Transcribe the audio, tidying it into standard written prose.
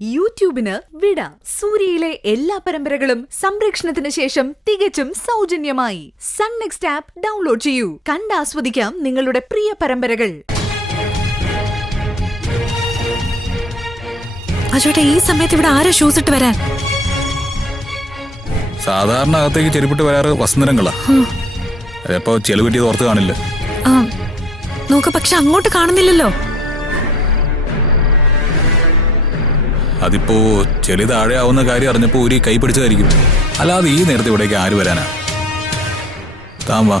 യൂട്യൂബിന് വിട. സൂര്യയിലെ എല്ലാ പരമ്പരകളും സംരക്ഷണത്തിന് ശേഷം തികച്ചും സൗജന്യമായി. സൺ നെക്സ്റ്റ് ആപ്പ് ഡൗൺലോഡ് ചെയ്യൂ. കണ്ടാസ്വദിക്കാം നിങ്ങളുടെ പ്രിയ പരമ്പരകൾ. അജോട്ടെ, ഈ സമയത്ത് ഇവിടെ ആരാ ഷൂസ് ഇട്ട് വരാൻ? സാധാരണ അകത്തേക്ക് ചെരുപ്പിട്ട് വരാറ് വസന്തരങ്ങളാ. അതെപ്പോ ചെലവ് കിട്ടിയത് ഓർത്ത് കാണില്ല. നോക്ക്, പക്ഷെ അങ്ങോട്ട് കാണുന്നില്ലല്ലോ. അതിപ്പോ ചെളി താഴെ ആവുന്ന കാര്യം അറിഞ്ഞപ്പോ ഒരു കൈ പിടിച്ചതായിരിക്കും. അല്ലാതെ ഈ നേരത്തെ ഇവിടേക്ക് ആര് വരാനാ? താൻ വാ.